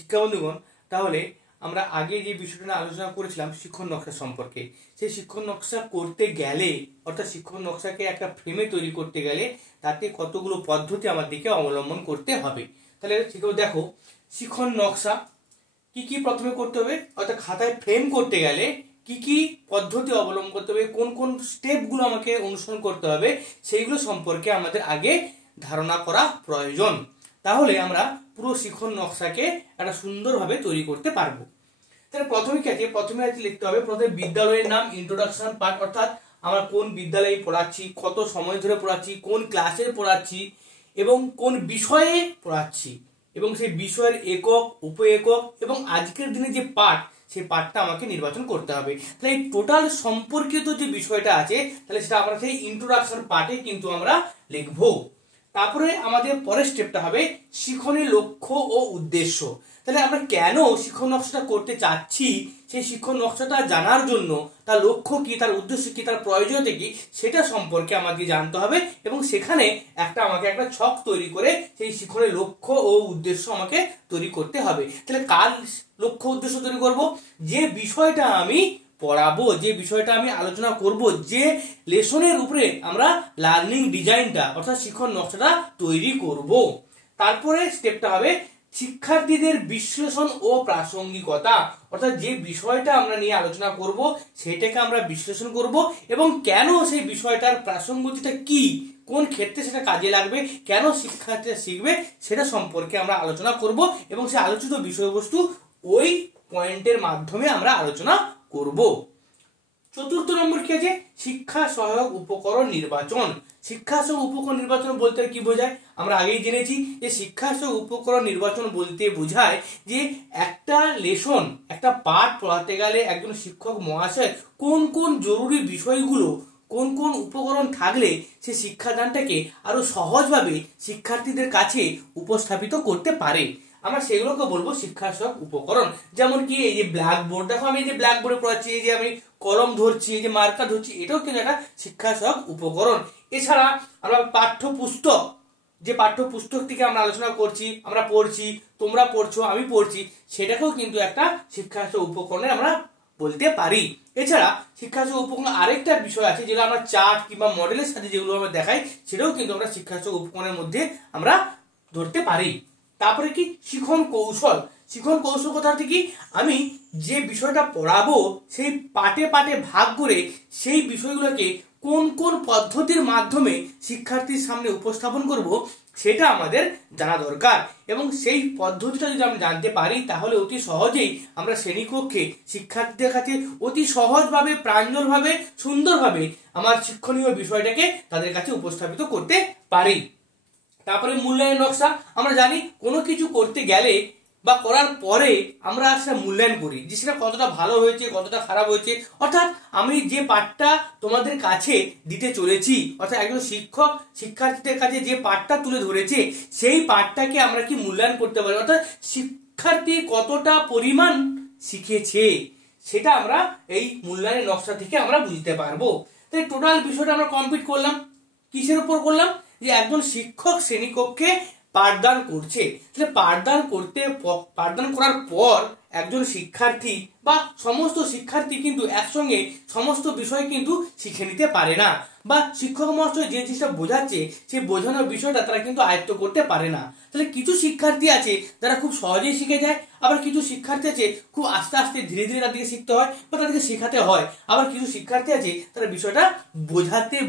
শিক্ষা বন্ধুগণ, তাহলে আমরা আগে যে বিষয়টা আলোচনা করেছিলাম শিক্ষণ নকশা সম্পর্কে, সেই শিক্ষণ নকশা করতে গেলে অর্থাৎ শিক্ষণ নকশাকে একটা ফ্রেমে তৈরি করতে গেলে তাতে কতগুলো পদ্ধতি আমাদেরকে অবলম্বন করতে হবে। তাহলে দেখো, শিক্ষণ নকশা কি কি প্রথমে করতে হবে, অর্থাৎ খাতায় ফ্রেম করতে গেলে কি কি পদ্ধতি অবলম্বন করতে হবে, কোন কোন স্টেপগুলো আমাকে অনুসরণ করতে হবে, সেইগুলো সম্পর্কে আমাদের আগে ধারণা করা প্রয়োজন। তাহলে আমরা পুরো শিক্ষণ নকশাকে একটা সুন্দরভাবে তৈরি করতে পারবো। তাহলে প্রথমে কি আছে, প্রথমে লিখতে হবে প্রথমে বিদ্যালয়ের নাম, ইন্ট্রোডাকশন পার্ট, অর্থাৎ আমরা কোন বিদ্যালয়ে পড়াচ্ছি, কত সময় ধরে পড়াচ্ছি, কোন ক্লাসে পড়াচ্ছি এবং কোন বিষয়ে পড়াচ্ছি, এবং সেই বিষয়ের একক, উপ একক এবং আজকের দিনে যে পাঠ, সেই পাঠটা আমাকে নির্বাচন করতে হবে। তাহলে এই টোটাল সম্পর্কিত যে বিষয়টা আছে, তাহলে সেটা আমরা সেই ইন্ট্রোডাকশন পার্টে কিন্তু আমরা লিখবো। তারপরে আমাদের পরের স্টেপটা হবে শিক্ষণের লক্ষ্য ও উদ্দেশ্য। তাহলে আমরা কেন শিক্ষণ নকশাটা করতে চাচ্ছি, সেই শিক্ষণ নকশাটা জানার জন্য তার লক্ষ্য কি, তার উদ্দেশ্য কি, তার প্রয়োজনীয়তা কি, সেটা সম্পর্কে আমাকে জানতে হবে এবং সেখানে আমাকে একটা ছক তৈরি করে সেই শিক্ষণের লক্ষ্য ও উদ্দেশ্য আমাকে তৈরি করতে হবে। তাহলে কার লক্ষ্য উদ্দেশ্য তৈরি করব? যে বিষয়টা আমি পড়াবো, যে বিষয়টা আমি আলোচনা করব, যে লেসনের উপরে আমরা লার্নিং ডিজাইনটা অর্থাৎ শিক্ষণ নকশাটা তৈরি করব। তারপরে স্টেপটা হবে শিক্ষার্থীদের বিশ্লেষণ ও প্রাসঙ্গিকতা, অর্থাৎ যে বিষয়টা আমরা নিয়ে আলোচনা করব সেটাকে আমরা বিশ্লেষণ করব এবং কেন সেই বিষয়টার প্রাসঙ্গিকতা কি, কোন ক্ষেত্রে সেটা কাজে লাগবে, কেন শিক্ষার্থীরা শিখবে, সেটা সম্পর্কে আমরা আলোচনা করব এবং সেই আলোচিত বিষয়বস্তু ওই পয়েন্টের মাধ্যমে আমরা আলোচনা করব। চতুর্থ নম্বর কি আছে, শিক্ষা সহায়ক উপকরণ নির্বাচন। শিক্ষা সহায়ক উপকরণ নির্বাচন বলতে কি বোঝায়? আমরা আগেই জেনেছি যে শিক্ষা সহায়ক উপকরণ নির্বাচন বলতে বোঝায় যে একটা লেসন, একটা পাঠ পড়াতে গেলে একজন শিক্ষক মহাশয় কোন কোন জরুরি বিষয়গুলো, কোন কোন উপকরণ থাকলে সে শিক্ষাদানটাকে আরো সহজভাবে শিক্ষার্থীদের কাছে উপস্থাপিত করতে পারে, আমরা সেগুলোকে বলবো শিক্ষা সহায়ক উপকরণ। যেমন কি এই যে ব্ল্যাকবোর্ড, দেখো আমি এই যে ব্ল্যাকবোর্ডে পড়াচ্ছি, এই যে আমি কলম ধরছি, এই যে মার্কার ধরছি, এটাও কিন্তু একটা শিক্ষা সহায়ক উপকরণ। এছাড়া আমরা পাঠ্যপুস্তক, যে পাঠ্যপুস্তক থেকে আমরা আলোচনা করছি, আমরা পড়ছি, তোমরা পড়ছো, আমি পড়ছি, সেটাকেও কিন্তু একটা শিক্ষা সহায়ক উপকরণে আমরা বলতে পারি। এছাড়া শিক্ষা সহায়ক উপকরণ আরেকটা বিষয় আছে, যেটা আমরা চার্ট কিংবা মডেলের সাথে যেগুলো আমরা দেখাই, সেটাও কিন্তু আমরা শিক্ষা সহায়ক উপকরণের মধ্যে আমরা ধরতে পারি। তারপরে কি শিখন কৌশল। শিখন কৌশল কথা কি, আমি যে বিষয়টা পড়াবো সেই পাটে পাটে ভাগ করে সেই বিষয়গুলোকে কোন কোন পদ্ধতির মাধ্যমে শিক্ষার্থীর সামনে উপস্থাপন করব, সেটা আমাদের জানা দরকার এবং সেই পদ্ধতিটা যদি আমরা জানতে পারি তাহলে অতি সহজেই আমরা শ্রেণীকক্ষে শিক্ষার্থীদের কাছে অতি সহজভাবে, প্রাঞ্জলভাবে, সুন্দরভাবে আমার শিক্ষণীয় বিষয়টাকে তাদের কাছে উপস্থাপিত করতে পারি। তারপরে মূল্যায়ন নকশা। আমরা জানি কোনো কিছু করতে গেলে বা করার পরে আমরা সেটা মূল্যায়ন করি যে সেটা কতটা ভালো হয়েছে, কতটা খারাপ হয়েছে। অর্থাৎ আমি যে পাঠটা তোমাদের কাছে দিতে চলেছি, অর্থাৎ একজন শিক্ষক শিক্ষার্থীদের কাছে যে পাঠটা তুলে ধরেছে সেই পাঠটাকে আমরা কি মূল্যায়ন করতে পারি, অর্থাৎ শিক্ষার্থী কতটা পরিমাণ শিখেছে সেটা আমরা এই মূল্যায়নের নকশা থেকে আমরা বুঝতে পারবো। তাই টোটাল বিষয়টা আমরা কমপ্লিট করলাম। কিসের উপর করলাম? যে একজন শিক্ষক শ্রেণীকক্ষে পাঠদান করছে, তাহলে পাঠদান করার পর একজন শিক্ষার্থী বা সমস্ত শিক্ষার্থী কিন্তু একসঙ্গে সমস্ত বিষয় কিন্তু শিখে নিতে পারে না, বা শিক্ষক মহাশয় যে জিনিসটা বোঝাচ্ছে সেই বোঝানোর বিষয়টা তারা কিন্তু আয়ত্ত করতে পারে না। তাহলে কিছু শিক্ষার্থী আছে যারা খুব সহজেই শিখে যায়, আবার কিছু শিক্ষার্থী আছে খুব আস্তে আস্তে ধীরে ধীরে তাদেরকে শিখতে হয় বা তাদেরকে শেখাতে হয়, আবার কিছু শিক্ষার্থী আছে তারা বিষয়টা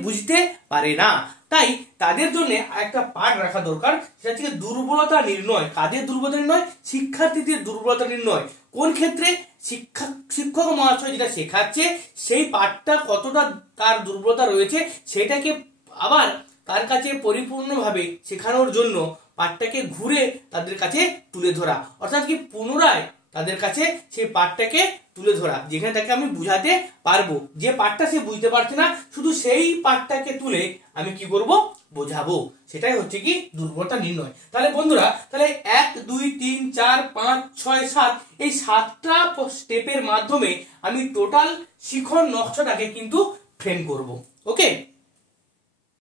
বুঝতে পারে না। তাই তাদের জন্য একটা পাঠ রাখা দরকার, সেটা থেকে দুর্বলতা নির্ণয়। কাদের দুর্বলতা নির্ণয়? শিক্ষার্থীদের দুর্বলতা নির্ণয়। কোন ক্ষেত্রে? শিক্ষক মহাশয় যেটা শেখাচ্ছে সেই পাঠটা কতটা তার দুর্বলতা রয়েছে সেটাকে আবার তার কাছে পরিপূর্ণভাবে শেখানোর জন্য পাঠটাকে ঘুরে তাদের কাছে তুলে ধরা, অর্থাৎ কি পুনরায় তাদের কাছে সেই পাঠটাকে তুলে ধরা, যেখানে তাকে আমি বুঝাতে পারবো। যে পাঠটা সে বুঝতে পারছে না, শুধু সেই পাঠটাকে তুলে আমি কি করব? বোঝাবো। সেটাই হচ্ছে কি দুর্বলতা নির্ণয়। তাহলে বন্ধুরা, তাহলে 1 2 3 4 5 6 7 এই 7টা স্টেপের মাধ্যমে আমি টোটাল শিখন নকশাটাকে কিন্তু ফ্রেম করব। ওকে।